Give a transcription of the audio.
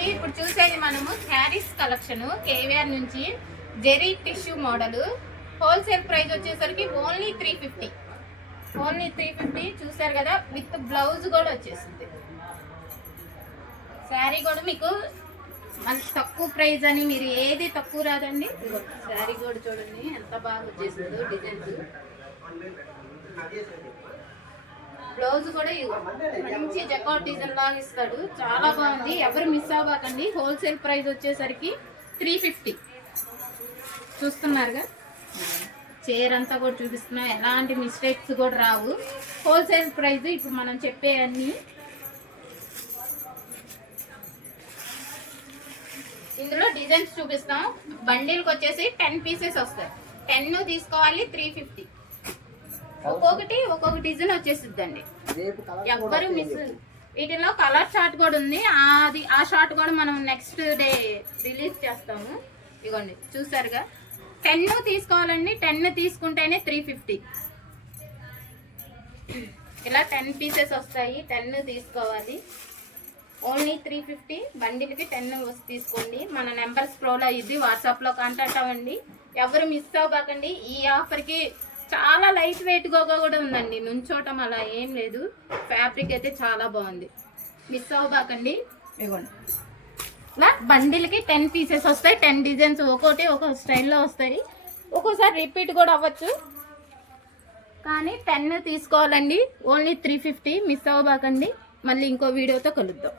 అండి ఇప్పుడు చూసేది మనము శారీస్ కలెక్షన్ కేవీఆర్ నుంచి zari tissue model wholesale price వచ్చేసరికి ఓన్లీ 350 చూసారు కదా విత్ బ్లౌజ్ కూడా వచ్చేసింది శారీ కూడా మీకు తక్కువ ప్రైస్ అని మీరు ఏది తక్కువ రాదండి శారీ కూడా చూడండి ఎంత బాగా వచ్చేసిందో డిజైన్స్ బ్లౌజ్ కూడా మంచి జకాట్ డిజైన్ లాగా ఇస్తాడు చాలా బాగుంది ఎవరు మిస్ అవ్వకండి హోల్సేల్ ప్రైస్ వచ్చేసరికి 350 చూస్తున్నారుగా చీర అంతా కూడా చూపిస్తున్నా ఎలాంటి మిస్టేక్స్ కూడా రావు హోల్సేల్ ప్రైస్ ఇప్పుడు మనం చెప్పే అన్ని ఇందులో డిజైన్స్ చూపిస్తాం బండిల్కి వచ్చేసి 10 పీసెస్ వస్తాయి 10 తీసుకోవాలి 350 ఒక్కొక్క డిజైన్ వచ్చేసిద్దండి ఎవ్వరు మిస్ వీటిలో కలర్ చార్ట్ కూడా ఉంది ఆ షార్ట్ కూడా మనం నెక్స్ట్ డే రిలీజ్ చేస్తాము ఇదిగోండి చూసారుగా 10 తీసుకోవాలండి 10 తీసుకుంటేనే 350 ఇలా 10 పీసెస్ వస్తాయి 10 తీసుకోవాలి ఓన్లీ 350 బండిల్కి 10 తీసుకోండి మన నెంబర్ స్క్రోల్ అయ్యిద్ది వాట్సాప్లో కాంటాక్ట్ అవ్వండి ఎవరు మిస్ అవ్వకండి ఈ ఆఫర్కి చాలా లైట్ వెయిట్గా కూడా ఉందండి నుంచోటం అలా ఏం లేదు ఫ్యాబ్రిక్ అయితే చాలా బాగుంది మిస్ అవ్వకండి ఇవ్వండి ఇలా బండిల్కి 10 పీసెస్ వస్తాయి 10 డిజైన్స్ ఒక్కొక్క స్టైల్లో వస్తాయి ఒక్కోసారి రిపీట్ కూడా అవ్వచ్చు కానీ 10 తీసుకోవాలండి ఓన్లీ 350 మిస్ అవ్వకండి మళ్ళీ ఇంకో వీడియోతో కలుద్దాం